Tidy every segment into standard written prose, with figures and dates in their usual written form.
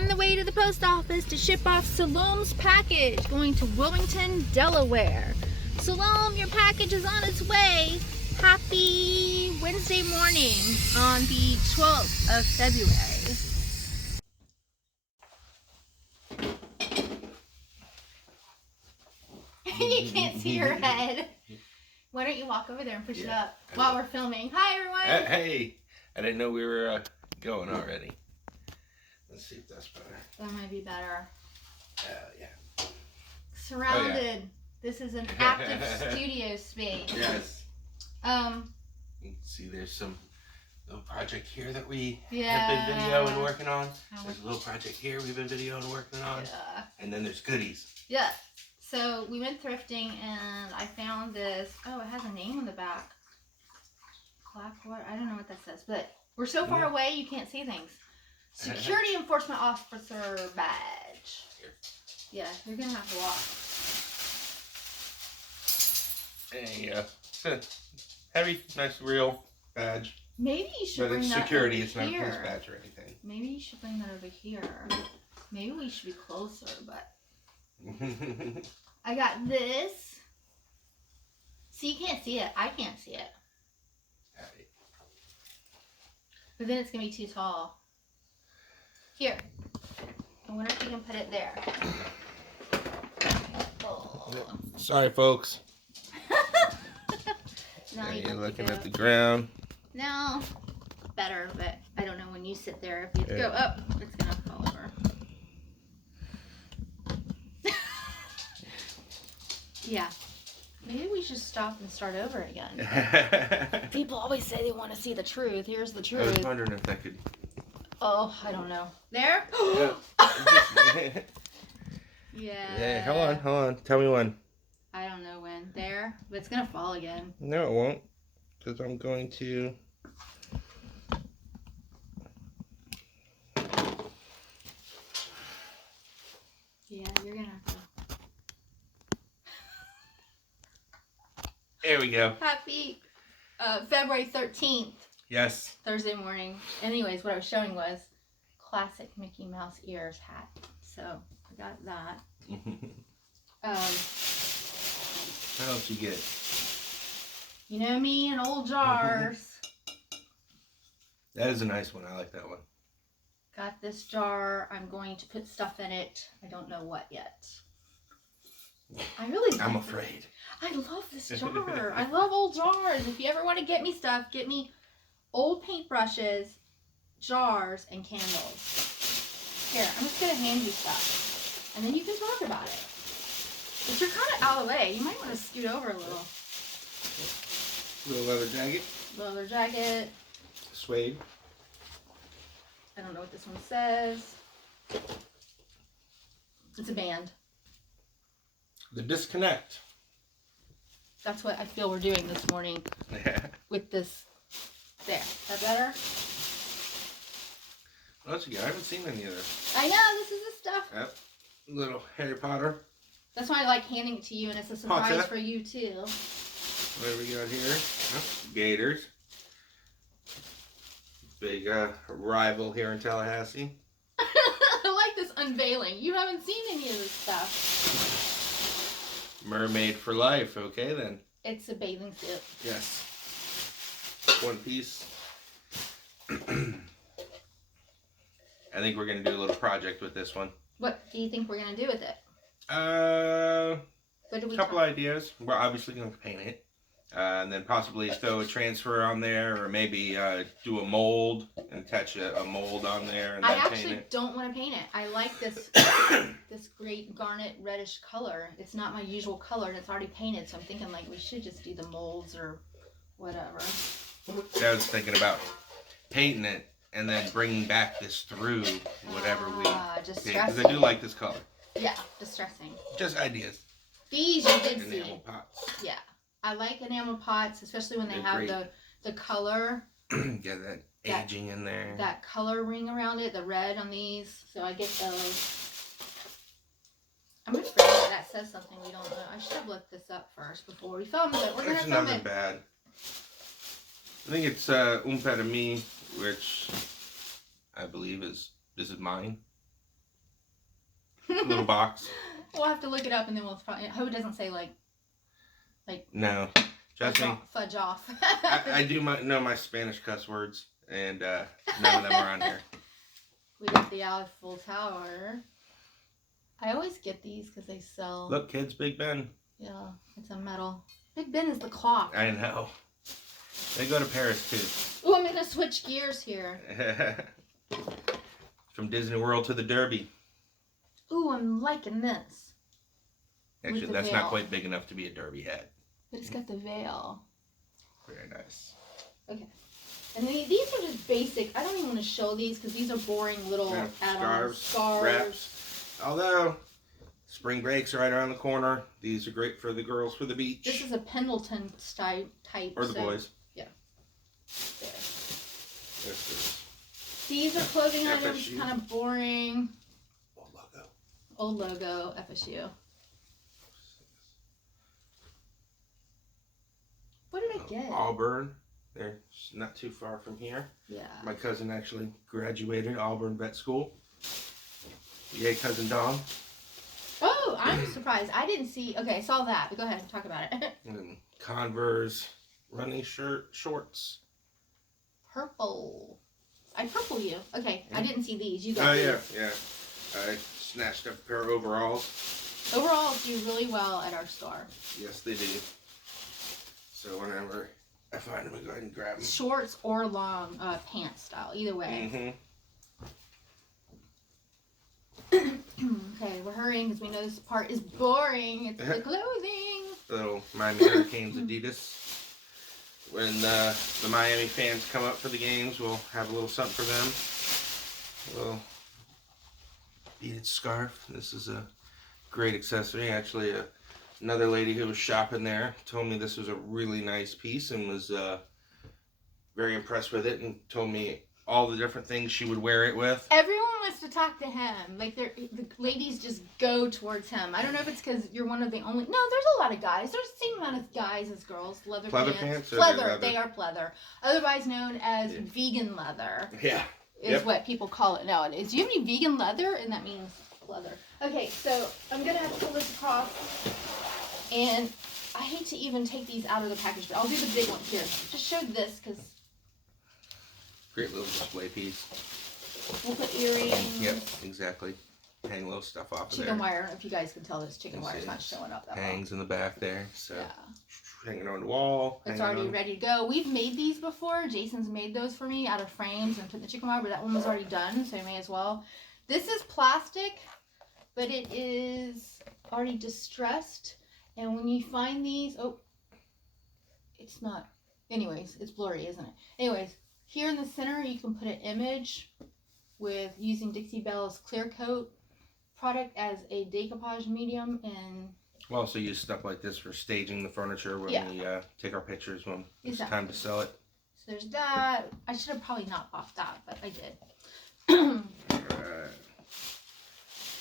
on the way to the post office to ship off Salome's package going to Wilmington, Delaware. Salome, your package is on its way. Happy Wednesday morning on the 12th of February. You can't see your head. Why don't you walk over there and push it up while we're filming? Hi, everyone. Hey, I didn't know we were going already. Let's see if that's better. That might be better. Yeah. Surrounded. Oh, yeah. This is an active studio space. Yes. You can see there's some little project here that we have been videoing and working on. There's a little project here we've been videoing and working on. Yeah. And then there's goodies. Yeah. So we went thrifting and I found this. Oh, it has a name on the back. Blackwater. I don't know what that says, but we're so far away you can't see things. Security Enforcement Officer badge. Here. Yeah, you're gonna have to walk. It's a heavy, nice, real badge. Maybe you should bring that security. over It's not a here. police badge or anything. Maybe you should bring that over here. Maybe we should be closer, but I got this. See, you can't see it. I can't see it. But then it's gonna be too tall. Here. I wonder if you can put it there. Oh. Sorry, folks. Now you're looking at the ground. No. Better, but I don't know when you sit there. If you go up, it's going to fall over. Yeah. Maybe we should stop and start over again. People always say they want to see the truth. Here's the truth. I was wondering if that could... Oh, I don't know. There? Yeah, hold on. Tell me when. I don't know when. There? But it's going to fall again. No, it won't. Because I'm going to... Yeah, you're going to have to... There we go. Happy February 13th. Yes. Thursday morning. Anyways, what I was showing was classic Mickey Mouse ears hat. So I got that. How else you get it? You know me and old jars. That is a nice one. I like that one. Got this jar. I'm going to put stuff in it. I don't know what yet. I really I'm afraid. I love this jar. I love old jars. If you ever want to get me stuff, get me old paintbrushes, jars, and candles. Here, I'm just going to hand you stuff. And then you can talk about it. But you're kind of out of the way. You might want to scoot over a little. Little leather jacket. Leather jacket. Suede. I don't know what this one says. It's a band. The Disconnect. That's what I feel we're doing this morning with this. There. Is that better? Well, that's good. I haven't seen any of this. I know. This is the stuff. Yep. Little Harry Potter. That's why I like handing it to you, and it's a surprise for you, too. What do we got here? Oh, Gators. Big rival here in Tallahassee. I like this unveiling. You haven't seen any of this stuff. Mermaid for life. Okay, then. It's a bathing suit. Yes. One piece. I think we're going to do a little project with this one. What do you think we're going to do with it? A couple ideas. We're obviously going to paint it. And then possibly throw a transfer on there, or maybe do a mold and attach a mold on there and then paint it. I actually don't want to paint it. I like this this great garnet reddish color. It's not my usual color, and it's already painted, so I'm thinking like we should just do the molds or whatever. I was thinking about painting it and then bringing back this through whatever we paint, because I do like this color. Yeah, distressing. Just ideas. These you did see. Enamel pots. Yeah. I like enamel pots, especially when they have the color. Yeah, that aging in there. That color ring around it, the red on these. So I get those. I'm afraid that says something we don't know. I should have looked this up first before we filmed it. We're going to film it. Nothing bad. I think it's Un Para Mi, which I believe this is mine. little box. We'll have to look it up and then we'll probably. I hope it doesn't say like. No, trust me. Fudge off. I do know my Spanish cuss words, and none of them are on here. We got the Eiffel Tower. I always get these because they sell. Look, kids, Big Ben. Yeah, it's a metal. Big Ben is the clock. I know. They go to Paris too. Oh, I'm gonna switch gears here. From Disney World to the Derby. Ooh, I'm liking this. Actually, that's not quite big enough to be a Derby hat. But it's got the veil. Very nice. Okay. And then these are just basic. I don't even want to show these because these are boring little add-ons. Scarves. Wraps. Although, spring break's right around the corner. These are great for the girls for the beach. This is a Pendleton type. Or the boys. Yeah. There. This is these are clothing items, kind of boring. Old logo, FSU. What did I get? Auburn. They're not too far from here. Yeah. My cousin actually graduated Auburn Vet School. Yay, Cousin Dom. Oh, I'm surprised. I didn't see. Okay, I saw that. But go ahead and talk about it. And Converse running shorts. Purple. I purple you. Okay, I didn't see these. You got these. Yeah. I snatched up a pair of overalls. Overalls do really well at our store. Yes, they do. So whenever I find them, I go ahead and grab them. Shorts or long pants style, either way. Okay, we're hurrying because we know this part is boring. It's the clothing. Little Miami Hurricanes Adidas. When the Miami fans come up for the games, we'll have a little something for them. A little beaded scarf. This is a great accessory. Actually, another lady who was shopping there told me this was a really nice piece and was very impressed with it and told me all the different things she would wear it with. Everyone wants to talk to him. Like, the ladies just go towards him. I don't know if it's because you're one of the only... No, there's a lot of guys. There's the same amount of guys as girls. Pleather pants? Pleather. They are pleather. Otherwise known as vegan leather. Yeah. Is what people call it nowadays. Do you have any vegan leather? And that means pleather. Okay, so I'm going to have to pull this across. And I hate to even take these out of the package, but I'll do the big one here. Just show this because... Great little display piece. We'll put earrings. Yep, exactly. Hang little stuff off of there. Chicken wire. I don't know if you guys can tell this chicken wire is not showing up that well. Hangs in the back there. So yeah. Hanging on the wall. It's already ready to go. We've made these before. Jason's made those for me out of frames and put the chicken wire, but that one was already done, so I may as well. This is plastic, but it is already distressed. And when you find these, it's not. Anyways, it's blurry, isn't it? Anyways. Here in the center, you can put an image with using Dixie Belle's Clear Coat product as a decoupage medium. And we'll also use stuff like this for staging the furniture when we take our pictures when it's time to sell it. So there's that. I should have probably not bought that, but I did. Alright.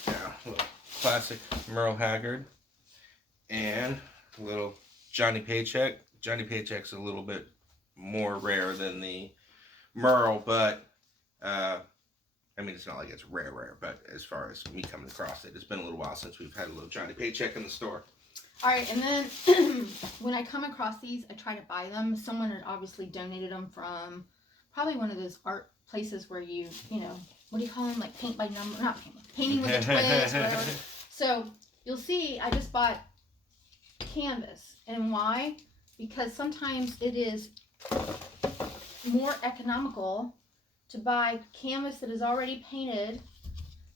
Now, a little classic Merle Haggard. And a little Johnny Paycheck. Johnny Paycheck's a little bit more rare than the Merle, but I mean, it's not like it's rare, but as far as me coming across it, it's been a little while since we've had a little Johnny Paycheck in the store. All right, and then when I come across these, I try to buy them. Someone had obviously donated them from probably one of those art places where you know, what do you call them? Like paint by number, not painting with a twist, whatever. So you'll see, I just bought canvas. And why? Because sometimes it is more economical to buy canvas that is already painted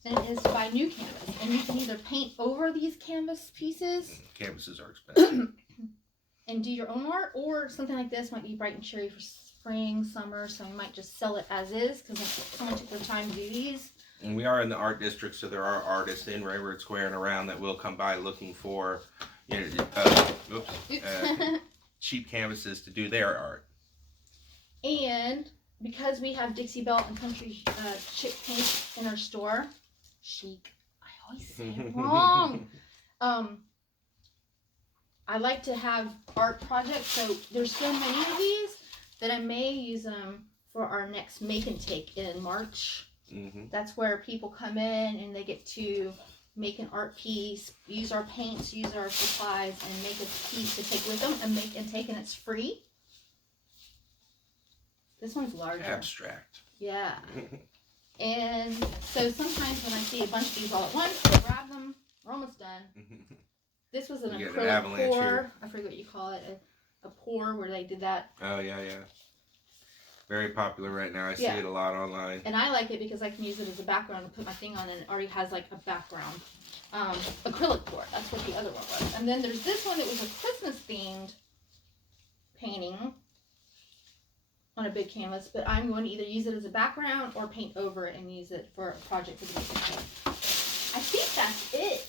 than it is to buy new canvas. And you can either paint over these canvas pieces. Canvases are expensive. And do your own art, or something like this might be bright and cheery for spring, summer, so you might just sell it as is because someone took their time to do these. And we are in the art district, so there are artists in Railroad Square and around that will come by looking for, you know, cheap canvases to do their art. And because we have Dixie Belle and Country Chic paint in our store, chic, I always say it wrong. I like to have art projects, so there's so many of these that I may use them for our next make and take in March. That's where people come in and they get to make an art piece, use our paints, use our supplies, and make a piece to take with them and take, and it's free. This one's larger. Abstract. Yeah. And so sometimes when I see a bunch of these all at once, I'll grab them. We're almost done. This was an acrylic pour. I forget what you call it. A pour where they did that. Oh, yeah. Very popular right now. I see it a lot online. And I like it because I can use it as a background and put my thing on, and it already has like a background. Acrylic pour. That's what the other one was. And then there's this one that was a Christmas themed painting on a big canvas, but I'm going to either use it as a background or paint over it and use it for a project for the weekend. I think that's it.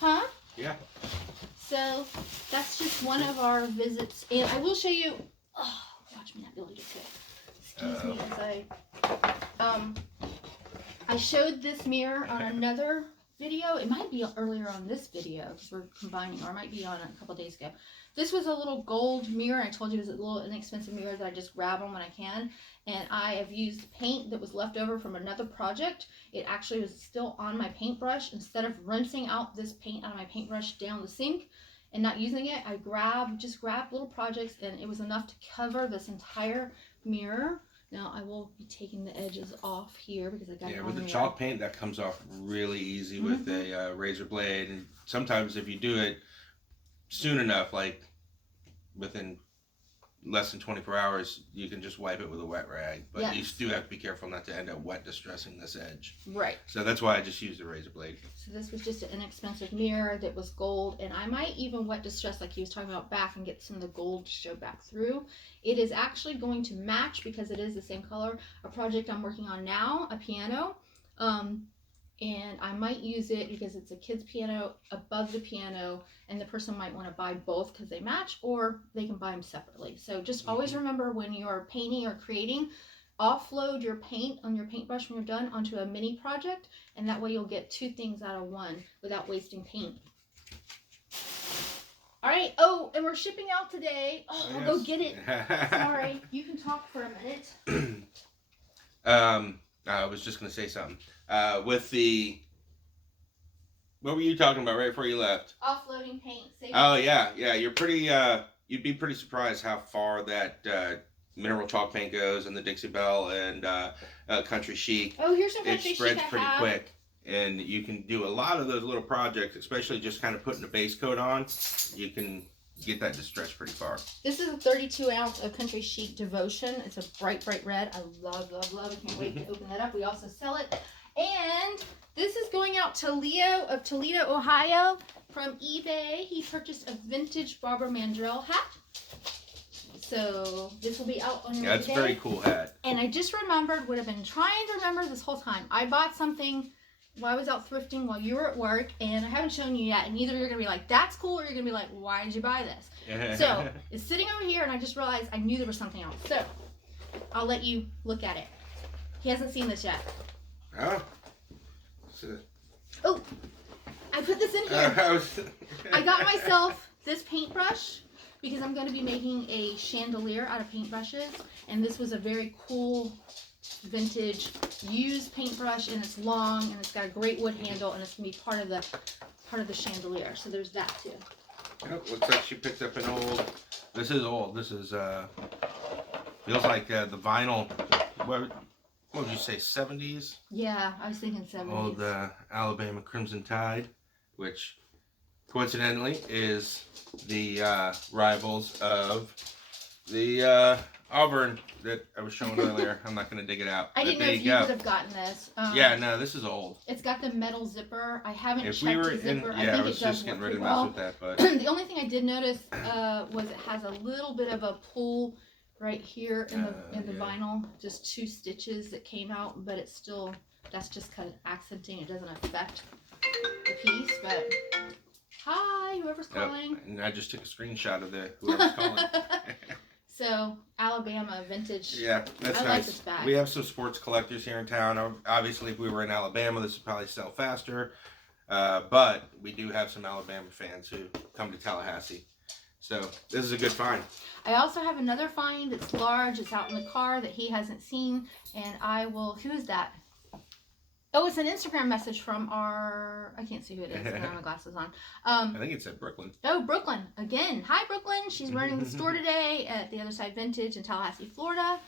Huh? Yeah. So that's just one of our visits, and I will show you. Oh, watch me not be able to get to it. Excuse me as I showed this mirror on another video. It might be earlier on this video because we're combining, or it might be on a couple days ago. This was a little gold mirror. I told you it was a little inexpensive mirror that I just grab them when I can. And I have used paint that was left over from another project. It actually was still on my paintbrush. Instead of rinsing out this paint out of my paintbrush down the sink and not using it, I just grabbed little projects, and it was enough to cover this entire mirror. Now I will be taking the edges off here because I got it on with the there. chalk paint, that comes off really easy with a razor blade. And sometimes if you do it soon enough, like within less than 24 hours, you can just wipe it with a wet rag. But you do have to be careful not to end up wet distressing this edge. Right. So that's why I just used a razor blade. So this was just an inexpensive mirror that was gold, and I might even wet distress like he was talking about back and get some of the gold to show back through. It is actually going to match, because it is the same color, a project I'm working on now, a piano. And I might use it because it's a kid's piano above the piano, and the person might want to buy both because they match, or they can buy them separately. So just always remember, when you're painting or creating, offload your paint on your paintbrush when you're done onto a mini project, and that way you'll get two things out of one without wasting paint. All right. Oh, and we're shipping out today. Oh, I'll go get it. Sorry. You can talk for a minute. I was just going to say something. With the, what were you talking about right before you left? Offloading paint. Yeah. You're pretty, you'd be pretty surprised how far that mineral chalk paint goes, and the Dixie Belle and Country Chic. Oh, here's some Country Chic. It spreads pretty quick, and you can do a lot of those little projects, especially just kind of putting a base coat on. You can get that to stretch pretty far. This is a 32 ounce of Country Chic Devotion. It's a bright red. I love. I can't wait to open that up. We also sell it. And this is going out to Leo of Toledo, Ohio from eBay. He purchased a vintage Barbara Mandrell hat. So this will be out on eBay. Yeah, it's a very cool hat. And I just remembered what I've been trying to remember this whole time. I bought something while I was out thrifting while you were at work, and I haven't shown you yet. And either you're going to be like, that's cool, or you're going to be like, why did you buy this? So it's sitting over here, and I just realized I knew there was something else. So I'll let you look at it. He hasn't seen this yet. Oh, I put this in here. I got myself this paintbrush because I'm going to be making a chandelier out of paintbrushes, and this was a very cool vintage used paintbrush, and it's long, and it's got a great wood handle, and it's going to be part of the chandelier. So there's that too. Looks like she picked up an old. This is old. This is feels like the vinyl. What would you say, 70s? Yeah, I was thinking 70s. Old Alabama Crimson Tide, which coincidentally is the rivals of the Auburn that I was showing earlier. I'm not going to dig it out. I didn't know if you would have gotten this. Yeah, no, this is old. It's got the metal zipper. I haven't checked the zipper. I was just getting ready to mess with that. But the only thing I did notice was it has a little bit of a pull right here in the vinyl, just 2 stitches that came out, but it's still, that's just kind of accenting. It doesn't affect the piece. But hi, whoever's calling. And I just took a screenshot of whoever's calling. So Alabama vintage. Yeah, that's nice. Like this bag. We have some sports collectors here in town. Obviously, if we were in Alabama, this would probably sell faster. But we do have some Alabama fans who come to Tallahassee. So this is a good find. I also have another find that's large. It's out in the car that he hasn't seen, and I will. Who is that? Oh, it's an Instagram message from our... I can't see who it is. I don't have my glasses on. I think it said Brooklyn. Oh, Brooklyn. Again. Hi, Brooklyn. She's running the store today at The Other Side Vintage in Tallahassee, Florida.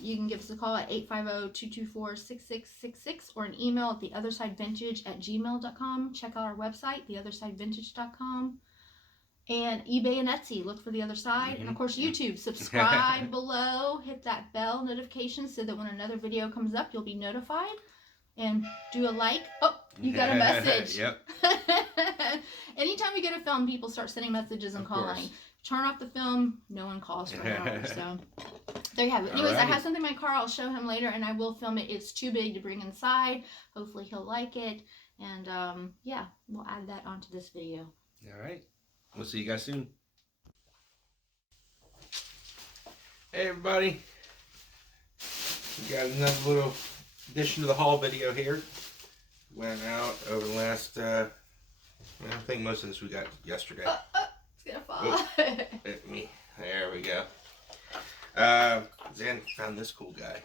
You can give us a call at 850-224-6666 or an email at theothersidevintage@gmail.com. Check out our website, theothersidevintage.com. And eBay and Etsy. Look for The Other Side. And, of course, YouTube. Subscribe below. Hit that bell notification so that when another video comes up, you'll be notified. And do a like. Oh, you got a message. Yep. Anytime we go to film, people start sending messages and calling. Turn off the film. No one calls for an hour. So there you have it. Anyways, I have something in my car. I'll show him later, and I will film it. It's too big to bring inside. Hopefully he'll like it. And yeah, we'll add that onto this video. All right. We'll see you guys soon. Hey everybody. We got another little addition to the haul video here. Went out over the last, I think most of this we got yesterday. It's gonna fall. Hit me. There we go. Zan found this cool guy.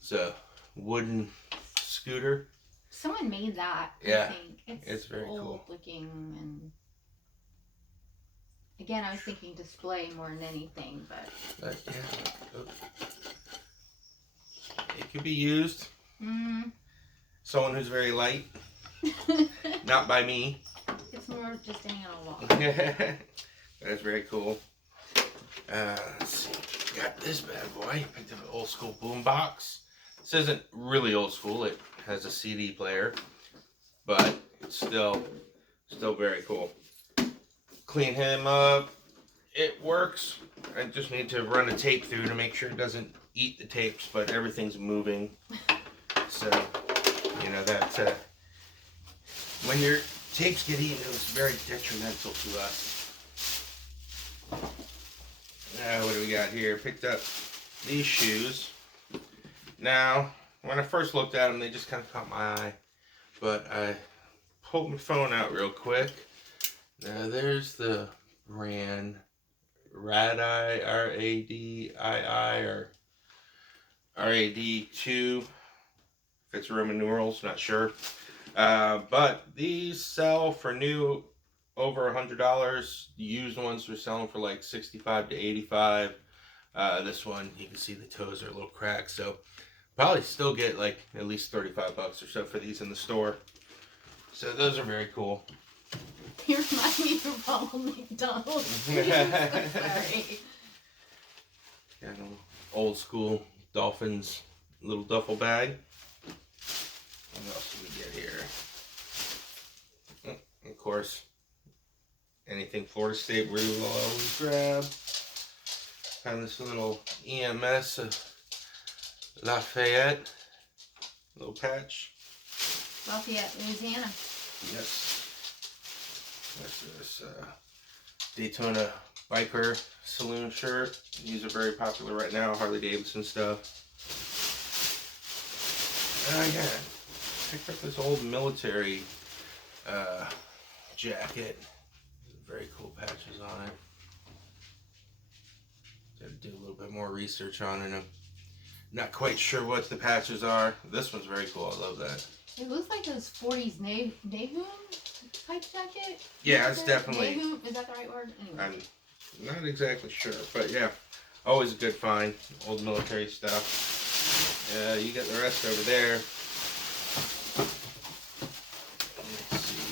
It's a wooden scooter. Someone made that. Yeah. I think It's very old cool looking, and again, I was thinking display more than anything, but yeah, it could be used. Someone who's very light. Not by me. It's more just hanging on a wall. That's very cool. Let's see. Got this bad boy. Picked up an old school boom box. This isn't really old school. It has a CD player, but it's still very cool. Clean him up. It works. I just need to run a tape through to make sure it doesn't eat the tapes, but everything's moving. So, you know, that when your tapes get eaten, it was very detrimental to us. Now, what do we got here? Picked up these shoes. Now, when I first looked at them, they just kind of caught my eye. But I pulled my phone out real quick. Now, there's the brand. Radii, Radii, or RAD2. If it's Roman numerals, not sure. But these sell for new over $100. The used ones are selling for like $65 to $85. This one, you can see the toes are a little cracked, so probably still get like at least $35 or so for these in the store. So those are very cool. You remind me of Ronald McDonnell. Sorry. Got an old school Dolphins little duffel bag. What else do we get here? Of course, anything Florida State we will always grab. Found this little EMS Lafayette little patch. Lafayette, Louisiana. Yes. That's this Daytona Biker Saloon shirt. These are very popular right now, Harley Davidson stuff. Yeah, picked up this old military jacket. Very cool patches on it. Got to do a little bit more research on it. I'm not quite sure what the patches are. This one's very cool. I love that. It looks like those 40s Nahum type jacket. Yeah, it's definitely. Nahum, is that the right word? Anyway. I'm not exactly sure, but yeah, always a good find. Old military stuff. You got the rest over there. Let's see.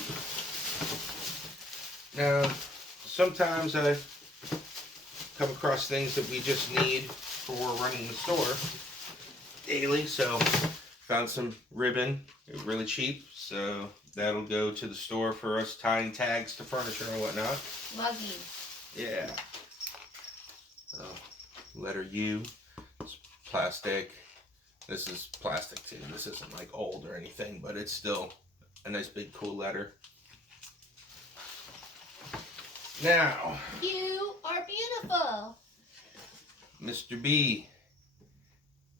Now, sometimes I come across things that we just need for running the store daily, so found some ribbon. It was really cheap, so that'll go to the store for us tying tags to furniture and whatnot. Luggy. Yeah. So, letter U. It's plastic. This is plastic too. This isn't like old or anything, but it's still a nice big cool letter. Now. You are beautiful. Mr. B.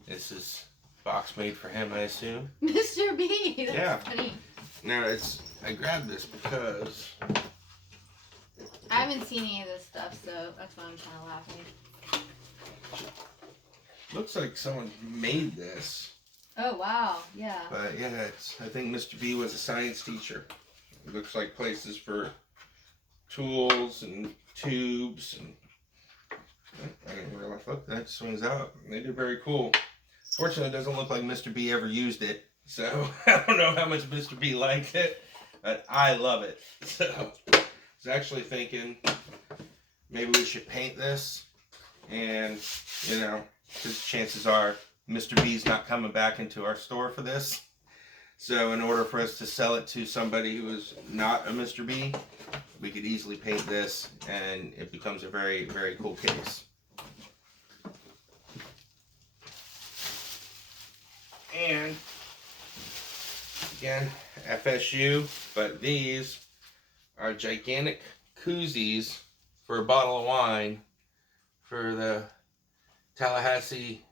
This is box made for him, I assume. Mr. B. That's yeah. funny. Now I grabbed this because I haven't seen any of this stuff, so that's why I'm kind of laughing. looks like someone made this. Oh, wow. Yeah. But yeah, I think Mr. B was a science teacher. It looks like places for tools and tubes and I didn't realize. Look, that swings out. They do very cool. Fortunately, it doesn't look like Mr. B ever used it, so I don't know how much Mr. B liked it, but I love it. So I was actually thinking maybe we should paint this, and because chances are Mr. B's not coming back into our store for this. So in order for us to sell it to somebody who is not a Mr. B, we could easily paint this and it becomes a very, very cool case. And again, FSU, but these are gigantic koozies for a bottle of wine for the Tallahassee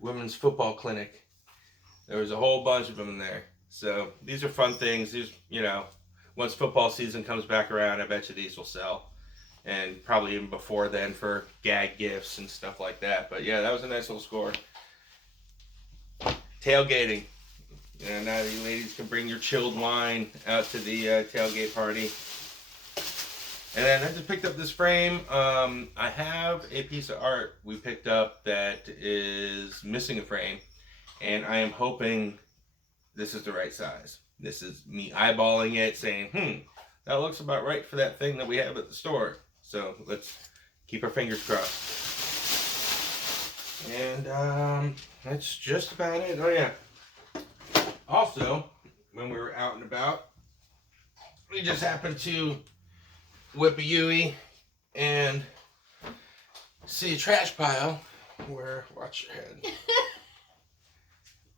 Women's Football Clinic. There was a whole bunch of them in there. So these are fun things. These, once football season comes back around, I bet you these will sell. And probably even before then for gag gifts and stuff like that. But yeah, that was a nice little score. Tailgating. Now you ladies can bring your chilled wine out to the tailgate party. And then I just picked up this frame. I have a piece of art we picked up that is missing a frame. And I am hoping this is the right size. This is me eyeballing it, saying, that looks about right for that thing that we have at the store. So let's keep our fingers crossed. And that's just about it. Oh yeah. Also, when we were out and about, we just happened to whip a Yui and see a trash pile where, watch your head.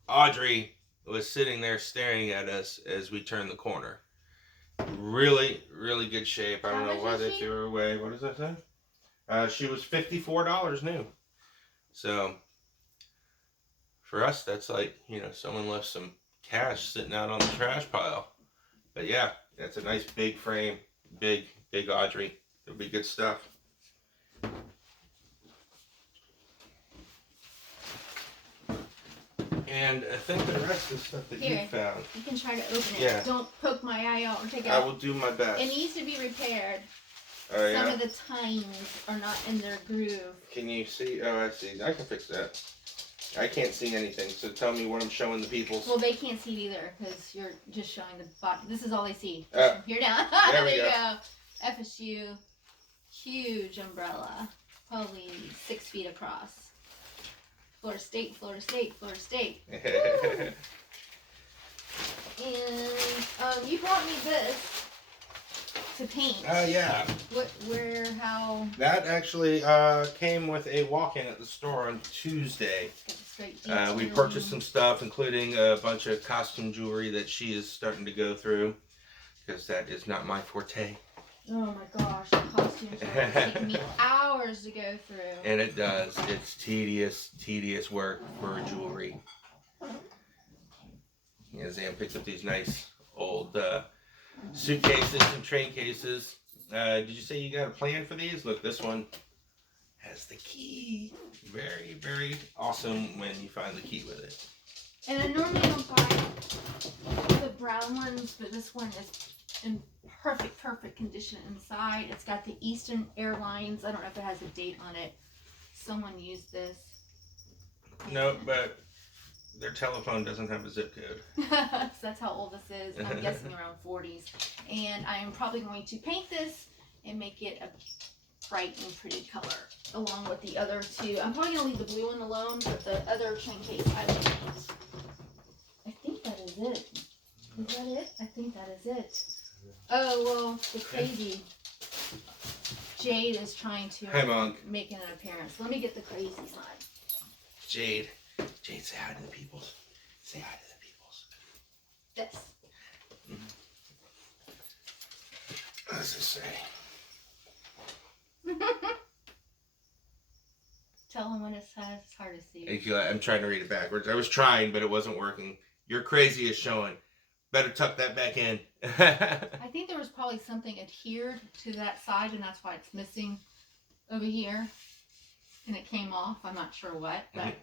Audrey was sitting there staring at us as we turned the corner. Really, really good shape. I don't know why they threw her away. What does that say? She was $54 new. So, for us, that's like, someone left some cash sitting out on the trash pile. But yeah, that's a nice big frame. Big Audrey. It'll be good stuff. And I think the rest of the stuff that you found. You can try to open it. Yeah. Don't poke my eye out or take it out. I will do my best. It needs to be repaired. Oh, yeah? Some of the tines are not in their groove. Can you see? Oh, I see. I can fix that. I can't see anything, so tell me what I'm showing the people. Well, they can't see it either because you're just showing the bottom. This is all they see. You're down. There you go. FSU. Huge umbrella. Probably 6 feet across. Florida State, Florida State, Florida State. And you brought me this to paint. Yeah. Where, how? That actually came with a walk-in at the store on Tuesday. We purchased some stuff, including a bunch of costume jewelry that she is starting to go through, because that is not my forte. Oh my gosh, the costumes are taking me hours to go through. And it does. It's tedious work for jewelry. Yeah, Zan picked up these nice old suitcases and train cases. Did you say you got a plan for these? Look, this one has the key. Very, very awesome when you find the key with it. And I normally don't buy the brown ones, but this one is in perfect condition inside. It's got the Eastern Airlines. I don't know if it has a date on it. Someone used this. No, but their telephone doesn't have a zip code. So that's how old this is. I'm guessing around 40s. And I am probably going to paint this and make it a bright and pretty color along with the other two. I'm probably going to leave the blue one alone, but the other chain case I will paint. I think that is it. Is that it? I think that is it. Oh, well, the crazy Jade is trying to make an appearance. Let me get the crazy side. Jade, say hi to the peoples. Say hi to the peoples. This. What does it say? Tell him when it's hard to see. I'm trying to read it backwards. I was trying, but it wasn't working. Your crazy is showing. Better tuck that back in. I think there was probably something adhered to that side, and that's why it's missing over here. And it came off. I'm not sure what, but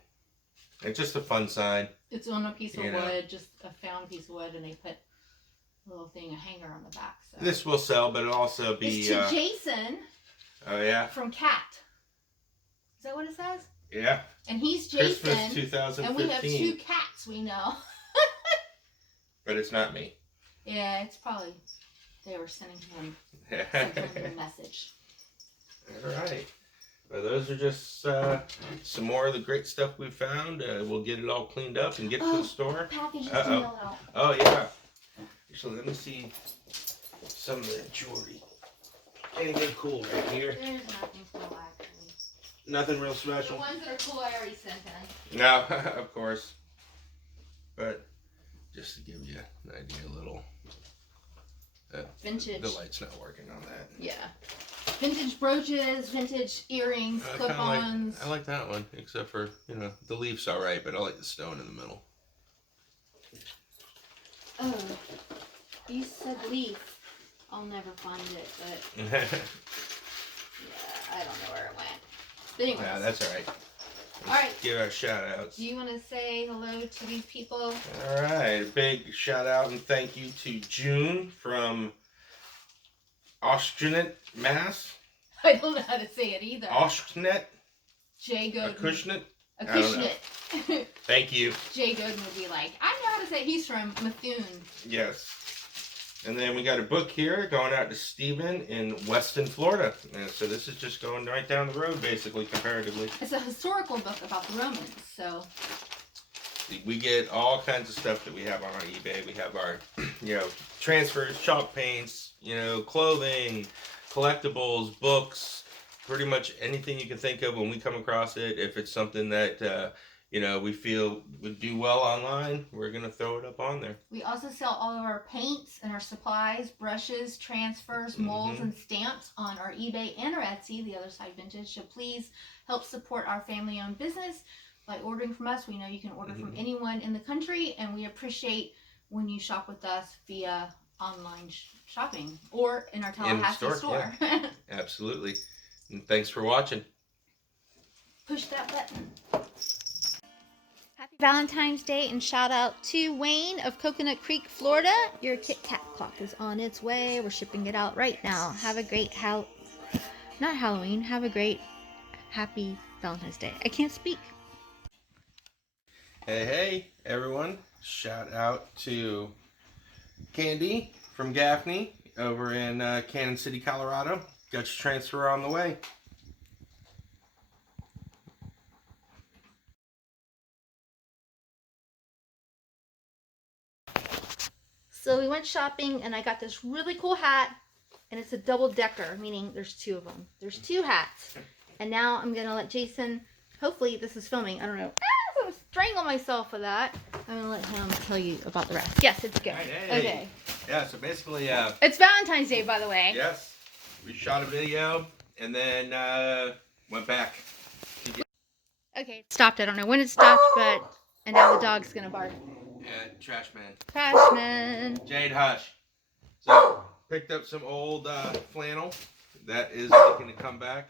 It's just a fun sign. It's on a piece of wood, just a found piece of wood, and they put a little thing, a hanger on the back. So. This will sell, but it'll also be... It's to Jason. Oh, yeah? From Cat. Is that what it says? Yeah. And he's Jason. Christmas 2015. And we have 2 cats we know. But it's not me. Yeah, it's probably they were sending him some kind of a message. All right. Well, those are just some more of the great stuff we found. We'll get it all cleaned up and get to the store. Package is mailed out. Oh, yeah. Actually, let me see some of the jewelry. Anything cool right here? There's nothing cool, actually. Nothing real special? The ones that are cool I already sent in. No, of course. But just to give you an idea, a little. Vintage. The light's not working on that. Yeah. Vintage brooches, vintage earrings, clip-ons. I like that one, except for, you know, the leaf's all right, but I like the stone in the middle. Oh, you said leaf. I'll never find it, but yeah, I don't know where it went. But anyways. Yeah, that's all right. All right. Give our shout outs. Do you want to say hello to these people? All right. Big shout out and thank you to June from Oshkosh, Mass. I don't know how to say it either. Oshkosh. Jay Gooden. Acushnet. Acushnet. Thank you. Jay Gooden would be like, I know how to say it. He's from Methuen. Yes. And then we got a book here going out to Stephen in Weston, Florida. And so this is just going right down the road, basically, comparatively. It's a historical book about the Romans, so. We get all kinds of stuff that we have on our eBay. We have our, you know, transfers, chalk paints, you know, clothing, collectibles, books, pretty much anything you can think of when we come across it. If it's something that, you know, we feel would do well online, we're going to throw it up on there. We also sell all of our paints and our supplies, brushes, transfers, molds, and stamps on our eBay and our Etsy, The Other Side Vintage. So please help support our family-owned business by ordering from us. We know you can order from anyone in the country, and we appreciate when you shop with us via online shopping or in our Tallahassee store. Yeah. Absolutely. And thanks for watching. Push that button. Happy Valentine's Day, and shout out to Wayne of Coconut Creek, Florida. Your Kit Kat clock is on its way. We're shipping it out right now. Have a great not Halloween. Have a great happy Valentine's Day. I can't speak. Hey, everyone. Shout out to Candy from Gaffney over in Cannon City, Colorado. Got your transfer on the way. So we went shopping, and I got this really cool hat, and it's a double-decker, meaning there's 2 of them. There's 2 hats. And now I'm going to let Jason, hopefully this is filming, I don't know. I'm going to strangle myself with that. I'm going to let him tell you about the rest. Yes, it's good. Hey. Okay. Yeah, so basically... it's Valentine's Day, by the way. Yes. We shot a video, and then went back. Okay, stopped. I don't know when it stopped, but... And now the dog's going to bark. Yeah, trash man. Trash man. Jade Hush. So, picked up some old flannel. That is making a comeback.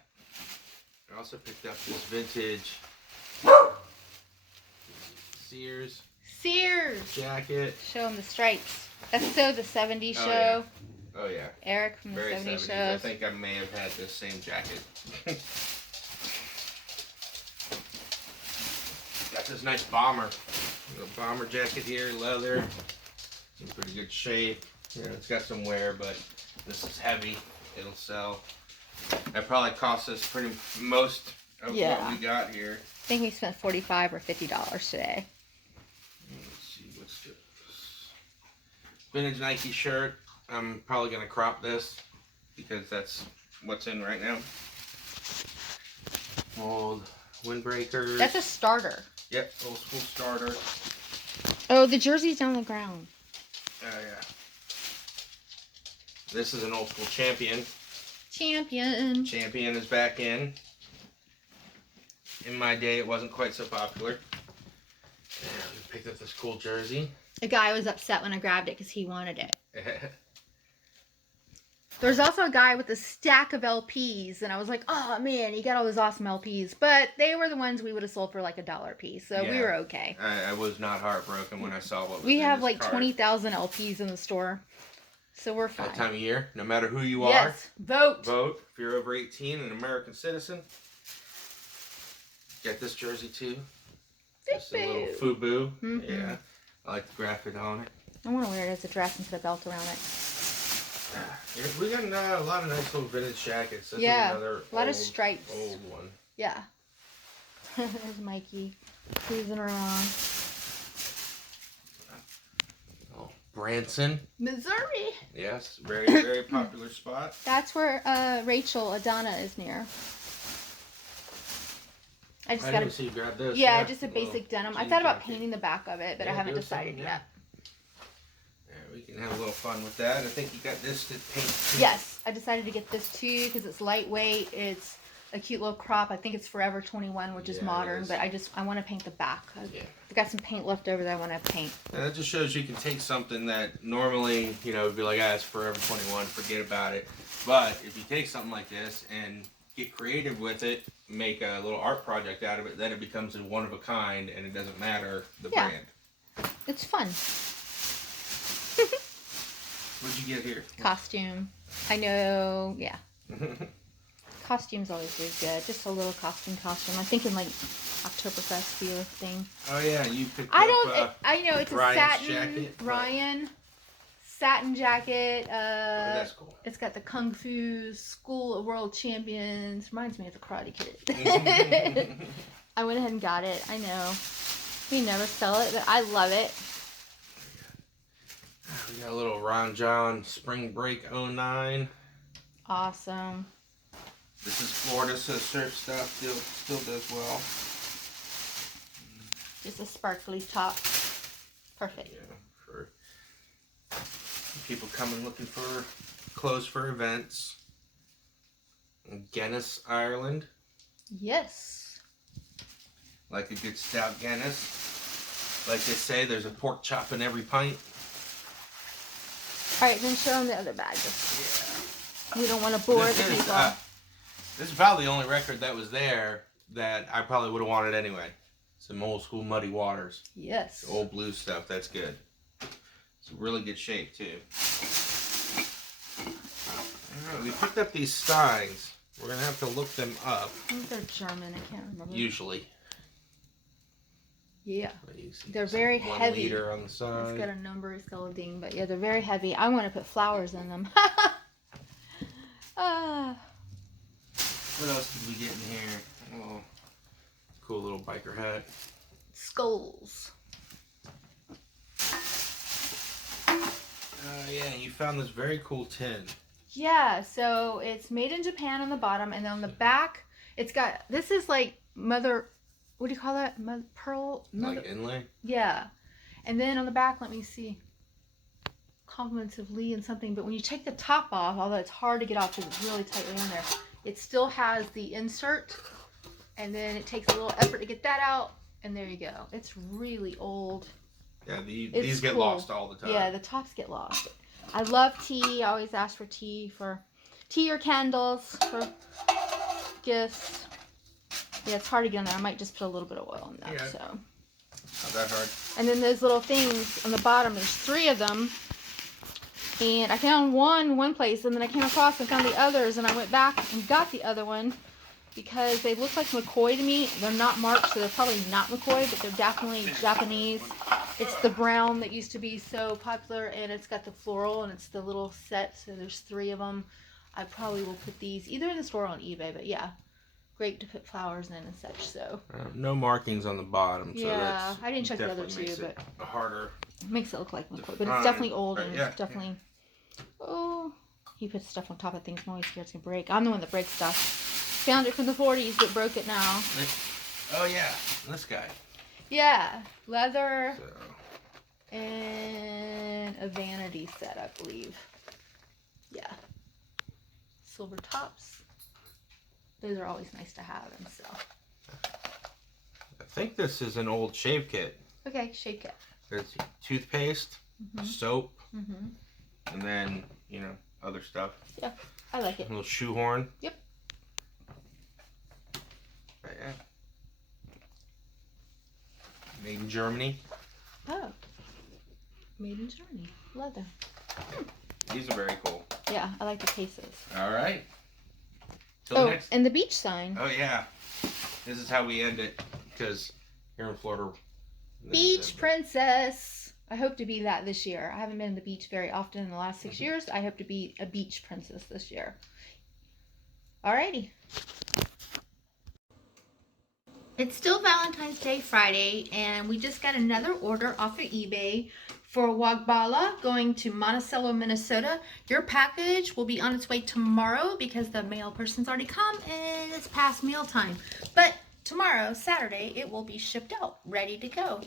I also picked up this vintage Sears jacket. Show him the stripes. That's so the 70s show. Yeah. Oh, yeah. Eric from Very the 70s shows. I think I may have had this same jacket. Got this nice bomber. A bomber jacket here, leather. In pretty good shape. You know, it's got some wear, but this is heavy. It'll sell. That probably cost us most of what we got here. I think we spent $45 or $50 today. Let's see, what's this? Vintage Nike shirt. I'm probably going to crop this because that's what's in right now. Old windbreakers. That's a starter. Yep, old school starter. Oh, the jersey's on the ground. Oh, yeah. This is an old school Champion. Champion is back in. In my day, it wasn't quite so popular. And we picked up this cool jersey. A guy was upset when I grabbed it because he wanted it. There's also a guy with a stack of LPs, and I was like, oh man, you got all those awesome LPs. But they were the ones we would have sold for like $1 a piece, so we were okay. I was not heartbroken when I saw what was We in have this like cart. 20,000 LPs in the store, so we're fine. That time of year, no matter who you are. Yes, vote. Vote. If you're over 18 and an American citizen, get this jersey too. Just a little FUBU. Mm-hmm. Yeah, I like the graphic on it. I want to wear it as a dress and put a belt around it. Yeah, we got a lot of nice little vintage jackets. This is a lot of stripes. Old one. Yeah. There's Mikey cruising around. Oh, Branson, Missouri. Yes, very, very popular spot. That's where Rachel Adana is near. I didn't see you grab this. Yeah, just a basic denim. I thought about painting the back of it, but I haven't decided yet. We can have a little fun with that. I think you got this to paint too. Yes, I decided to get this too because it's lightweight. It's a cute little crop. I think it's Forever 21, which is modern, but I want to paint the back. I've got some paint left over that I want to paint. And that just shows you can take something that normally, would be like, it's Forever 21, forget about it. But if you take something like this and get creative with it, make a little art project out of it, then it becomes a one of a kind, and it doesn't matter the brand. It's fun. What'd you get here? Costume. I know, yeah. Costumes always do good. Just a little costume. I'm thinking like Oktoberfest feel thing. Oh yeah, you picked up. I know it's a satin jacket. Satin jacket. That's cool. It's got the Kung Fu School of World Champions. Reminds me of the Karate Kid. I went ahead and got it. I know. We never sell it, but I love it. We got a little Ron John Spring Break 09. Awesome. This is Florida, so surf stuff still does well. Just a sparkly top. Perfect. Yeah, for people coming looking for clothes for events. Guinness, Ireland. Yes. Like a good stout Guinness. Like they say, there's a pork chop in every pint. Alright, then show them the other bag. We don't want to bore the people. This is probably the only record that was there that I probably would have wanted anyway. Some old school Muddy Waters. Yes. The old blues stuff, that's good. It's in really good shape too. Alright, we picked up these steins. We're going to have to look them up. I think they're German, I can't remember. Usually. Yeah. They're very heavy. 1 liter on the side. It's got a number, it's got a ding, but yeah, they're very heavy. I want to put flowers in them. What else did we get in here? Oh, cool little biker hat. Skulls. Yeah, you found this very cool tin. Yeah, so it's made in Japan on the bottom, and then on the back, it's got, this is like mother, what do you call that? Pearl? Like inlay? Yeah. And then on the back, let me see. Compliments of Lee and something, but when you take the top off, although it's hard to get off because it's really tightly in there, it still has the insert, and then it takes a little effort to get that out, and there you go. It's really old. Yeah, these get lost all the time. Yeah, the tops get lost. I love tea. I always ask for tea or candles for gifts. Yeah, it's hard to get in there. I might just put a little bit of oil in that. Yeah. So. Not that hard. And then those little things on the bottom, there's 3 of them. And I found one place, and then I came across and found the others, and I went back and got the other one because they look like McCoy to me. They're not marked, so they're probably not McCoy, but they're definitely Japanese. It's the brown that used to be so popular, and it's got the floral, and it's the little set, so there's 3 of them. I probably will put these either in the store or on eBay, but yeah, great to put flowers in and such. So no markings on the bottom. So yeah, I didn't check the other 2, but harder. Makes it look like McCoy, but it's definitely old, and it's definitely. Oh, he puts stuff on top of things. I'm always scared it's gonna break. I'm the one that breaks stuff. Found it from the 40s, but broke it now. Oh yeah, this guy. Yeah, leather and a vanity set, I believe. Yeah, silver tops. Those are always nice to have and sell. I think this is an old shave kit. Okay, shave kit. There's toothpaste, soap, and then other stuff. Yeah, I like it. A little shoehorn. Yep. Yeah. Made in Germany. Oh. Made in Germany. Leather. These are very cool. Yeah, I like the cases. All right. Till next. And the beach sign. Oh, yeah. This is how we end it, because here in Florida. Beach princess. I hope to be that this year. I haven't been to the beach very often in the last 6 years. I hope to be a beach princess this year. Alrighty. It's still Valentine's Day Friday, and we just got another order off of eBay for Wagbala going to Monticello, Minnesota. Your package will be on its way tomorrow because the mail person's already come and it's past meal time. But tomorrow, Saturday, it will be shipped out, ready to go.